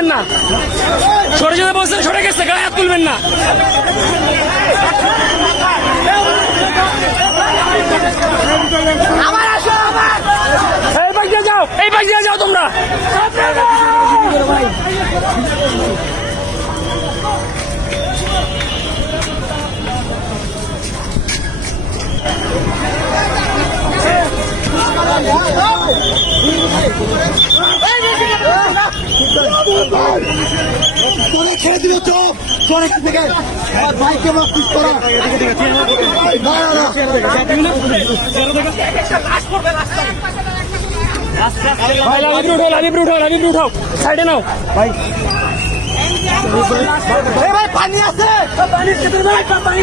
তুলবেন না, সরে যেতে বলছেন, সরে গেছে, গায়ে হাত তুলবেন না। এই পাশ দিয়ে যাও, এই পাশ দিয়ে যাও তোমরা। ছেড়ে দিল চোখ চলে থেকে ভাইকে মাফিস করা উঠাও, সাইডে নাও ভাই। ভাই পানি আছে, পানি পানি